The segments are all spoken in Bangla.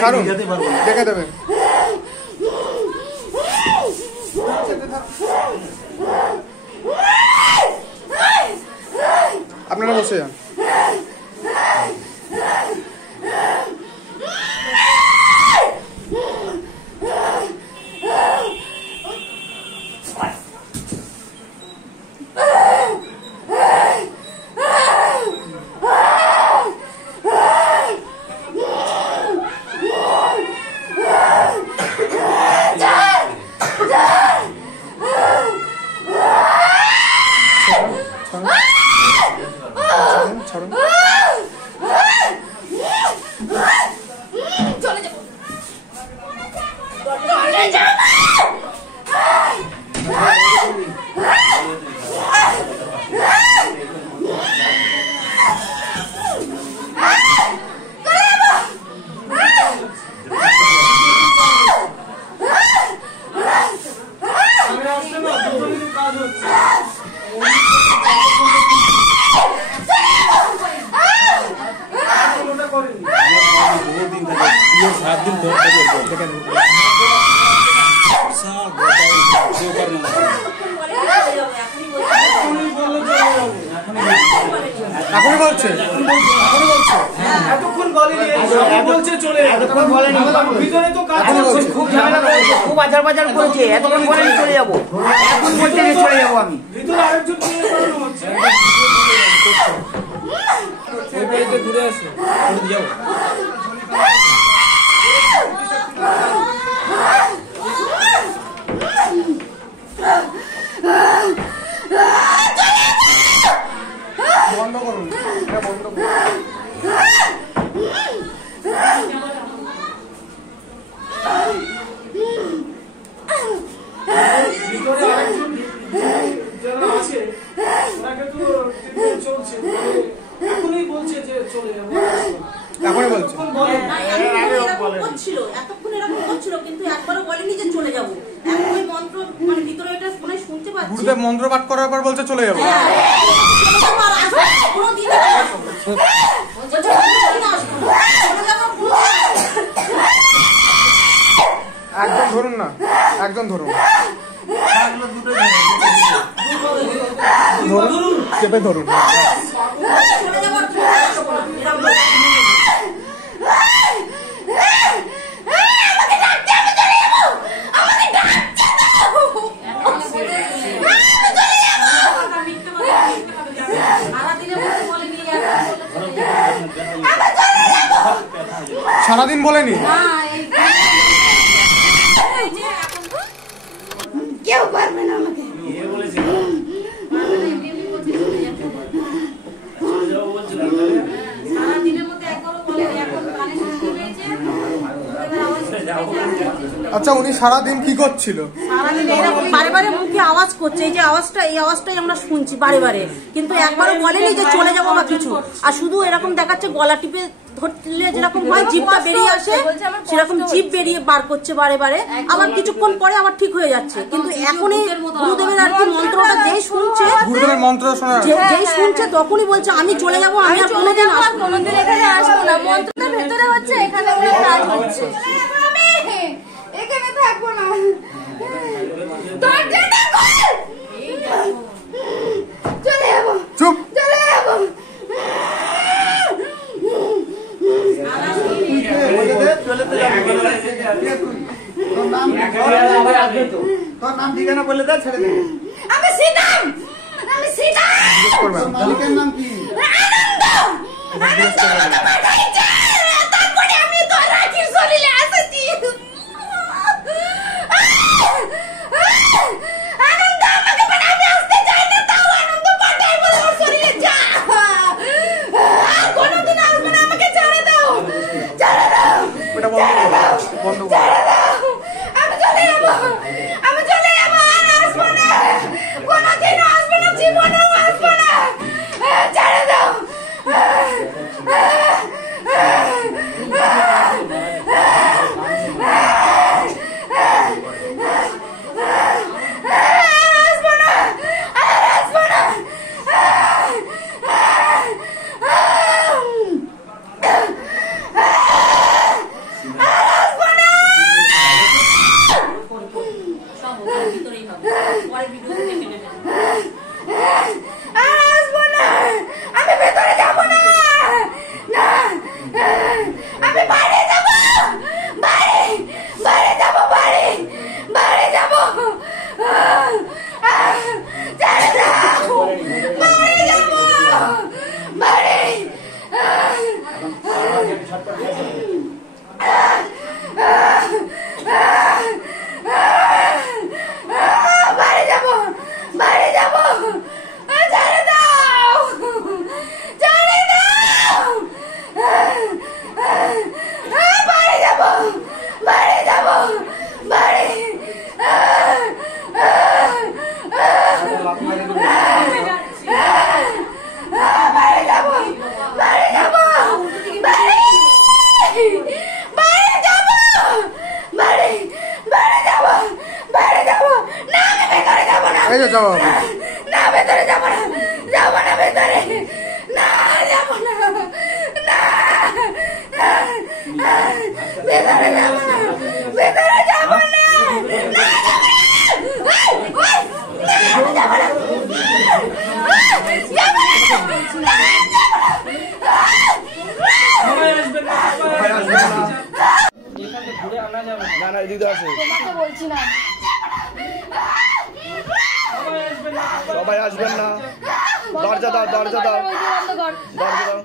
ছাড়ুন, দেখে দেবেন। আপনারা বসে যান। এখনই বলছে এতক্ষণ বলছে চলে এতক্ষণ বলেনি ভিতরে তো কাজ খুব ঝামেলা করেছে, খুব আজার বাজার করেছে, এতক্ষণ বলেনি চলে যাবো, এখন বলতে চলে যাবো আমি ভিতরে আরেকজন চলে যাবো হচ্ছে এই বাড়িতে ঘুরে আসো ঘুরে যাও বন্ধ করুন, এটা বন্ধ করুন। ভিতরে আরেকজন যারা আছে ওনাকে তো চলছে, এখনই বলছে যে চলে যাবো, এখনই বলছে এতক্ষণ এরকম করছিল কিন্তু একবারও বলেনি যে চলে যাবো। এখন ওই মন্ত্র মানে ভিতরে এটা শুনে শুনতে পাচ্ছি, গুরুদেব মন্ত্র পাঠ করার পর বলছে চলে যাবো। একজন ধরুন না, একজন ধরুন, ধরুন চেপে ধরুন। সারাদিন বলেনি কেউ পারবে না আমাকে আচ্ছা উনি সারাদিন কি করছিল? সারাদিন এরকম বারে বারে মুখে আওয়াজ করছে, এই যে আওয়াজটা, এই আওয়াজটাই আমরা শুনছি বারে বারে, কিন্তু একবারও বলেনি যে চলে যাবো বা কিছু। আর শুধু এরকম দেখাচ্ছে গলা টিপে ধরলে যেরকম হয় জিভটা বেরিয়ে আসে সেরকম জিভ বেরিয়ে বার করছে বারে বারে, আবার কিছুক্ষণ পরে আবার ঠিক হয়ে যাচ্ছে। কিন্তু এখনই গুরুদেবের আর কি মন্ত্রটা যেই শুনছে, গুরুদেবের মন্ত্র শোনা যেই শুনছে তখনই বলছে আমি চলে যাবো, আমি আর কোনোদিন এখানে আসবো না। মন্ত্রটা ভেতরে হচ্ছে, এখানে ওনার কাজ হচ্ছে, এখানে থাকবো না। চলে যাবো, চুপ, চলে যাবো। তোর নাম ঠিকানা বলে দে, ছেড়ে দেবে। আমি সীতাম, আমি সীতাম। মালিকের নাম কি? আনন্দ, আনন্দ পাঠাইছে, তারপরে আমি তো রাখির শরীরে আসেছি। আনন্দ আমাকে মানে আমি আসতে চাই না, তাও আনন্দ পাঠাই বলে ওর শরীরে যা। কোনোদিন আসবে না, আমাকে ছেড়ে দাও, ছেড়ে দাও, এটা বন্ধ করো, ছেড়ে দাও। আমি চলে যাবো, আমি চলে যাবো, আর আসবো না, কোনোদিন আসবো না, জীবনেও আসবো না, ছেড়ে দাও। এই যে যাও না ভেতরে যাবো না, যাবো না ভেতরে, না যাবো না, না ভেতরে যাবো না, ভেতরে যাবো না, না না এদিকে আছে তোমাকে বলছি না, সবাই আসবেন না দরজা দাও দরজা দাও বন্ধ কর, দরজা দাও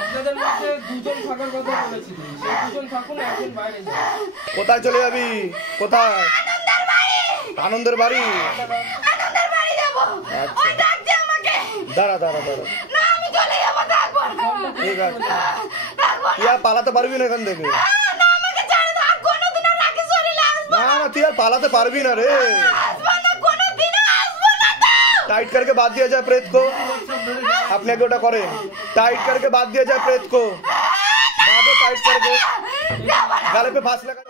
আপনাদের মধ্যে দুজন থাকার কথা বলেছিলেন, সেই দুজন থাকুন, একজন বাইরে যান। কোথায় চলে যাবি কোথায় আনন্দের বাড়ি আনন্দের বাড়ি যাবো, আচ্ছা। ওই ডাকছে আমাকে, দাঁড়া দাঁড়া দাঁড়া না আমি চলে যাবো, থাকবো না, ঠিক আছে থাকবো তুই আর পালাতে পারবি না এখান থেকে না, আমাকে ছেড়ে দাও, কোনোদিনও রাখি শরীরে আসবো না না তুই আর পালাতে পারবি না রে না, কোনোদিনও আসবো না তো। टाइट करके बांध दिया जाए प्रेत को अपने को करें टाइट करके बांध दिया जाए प्रेत को बांधो टाइट करके गाले पे फांस लगा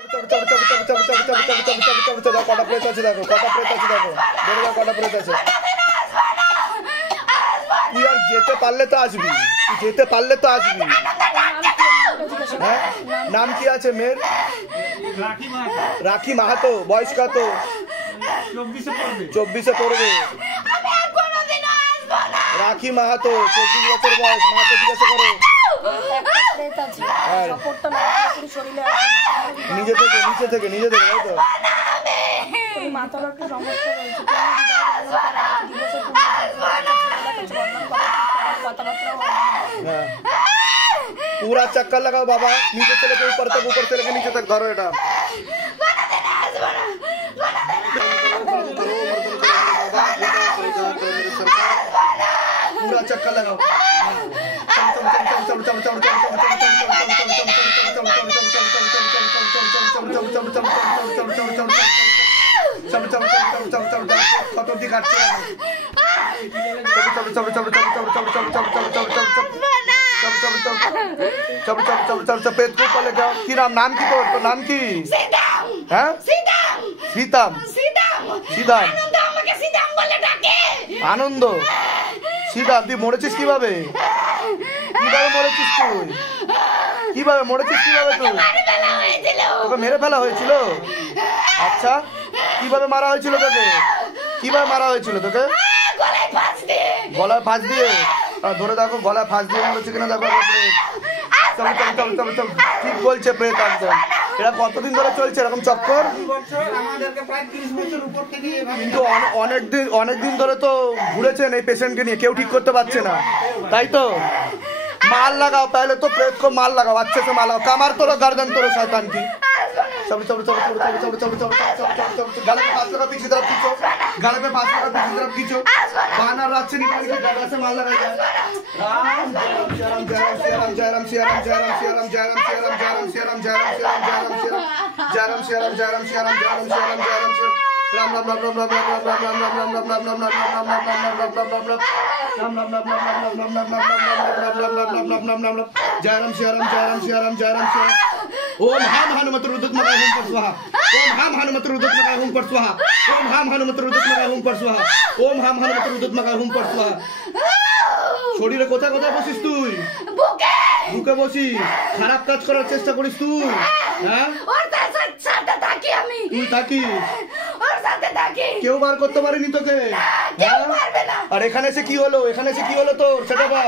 कटा प्रेत আছে দেখো কটা প্রেত আছে দেখো দেখো কটা প্রেত আছে তুই আর যেতে পারলে তো আসবি তুই যেতে পারলে তো আসবি হ্যাঁ নাম কি আছে মেয়ের রাখি মাহাতো বয়স কত 24 পড়বে রাখি মাহাতো 24 বছর বয়স মাহাতো জিজ্ঞাসা করো নিজে থেকে তাই তো हाँ। पूरा चक्कर लगाओ बाबा नीचे से लेके ऊपर से लेके नीचे तक धरो এটা पूरा चक्कर लगाओ কত দিক হাঁটছে पेट को ऊपर लेके आओ की नाम की तो नाम की হ্যাঁ सीतम सीतम আনন্দ सीतम তুই মরেছিস কিভাবে মরেছিস তুই কিভাবে মরেছিস কিভাবে তুই তোকে মেরে ফেলা হয়েছিল আচ্ছা কিভাবে মারা হয়েছিল তোকে গলায় ফাঁস দিয়ে ধরে দেখো গলায় ফাঁস দিয়ে মরেছে কিনা দেখো চল ঠিক বলছে প্রেত একদম এটা কতদিন ধরে চলছে এরকম চক্কর কিন্তু অনেকদিন ধরে তো ঘুরেছেন এই পেশেন্টকে নিয়ে কেউ ঠিক করতে পারছে না তাই তো माल लगाओ पहले तो प्रेत को माल लगाओ अच्छे से माल लगाओ कमर तोड़ो गर्दन तोड़ो शैतान की गले पे फांस लगा पीछे तरफ खींचो गले पे फांस लगा पीछे तरफ खींचो बाना रात से निकाल के जगह से माल लगाया राम राम राम राम राम राम राम राम राम राम राम राम राम जय राम श्री राम जय राम श्री राम जय राम श्री ओम हम हनुमत रुद्र मगा हुम पर स्वाहा ओम हम हनुमत रुद्र मगा हुम पर स्वाहा ओम हम हनुमत रुद्र मगा हुम पर स्वाहा ओम हम हनुमत रुद्र मगा हुम पर स्वाहा শরীরে কোথায় কোথায় বসিস তুই বুকে বসিস খারাপ কাজ করার চেষ্টা করিস তুই হ্যাঁ তুই থাকিস কেউ বার করতে পারেনি তোকে আর এখানে এসে কি হলো তোর সেটা বল